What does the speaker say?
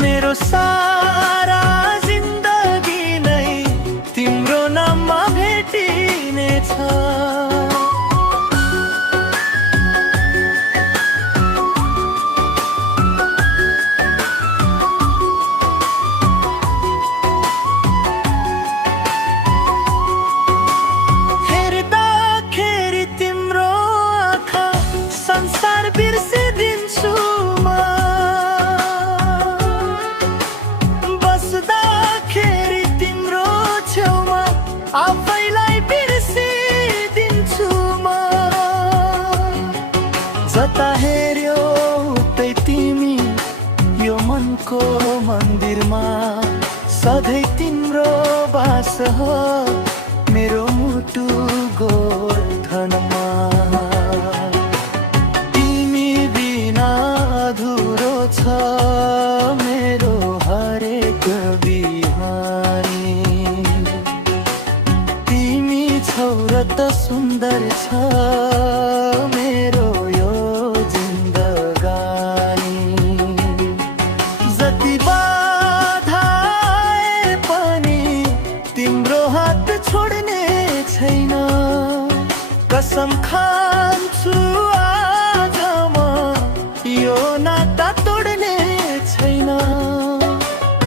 मेरो सारा जिन्दगी नै तिम्रो नाममा भेटिनेछ। हेर्दाखेरि तिम्रो आँखा संसार बिर्सिदिन्छु म। बस्दाखेरि तिम्रो छेउमा आफैलाई बिर्सिदिन्छु म। जता हेर्यो उतै तिमी यो मनको मन्दिरमा, सधैँ तिम्रो बास हो मेरो मुटु गोर्धनमा। तिमी बिना अधुरो छ मेरो हरेक बिहानी। तिमी छौ र त सुन्दर छ मेरो यो जिन्दगानी। जति बाधा आए पनि तिम्रो हात छोड्ने छैन। कसम खान्छु आज म यो नाता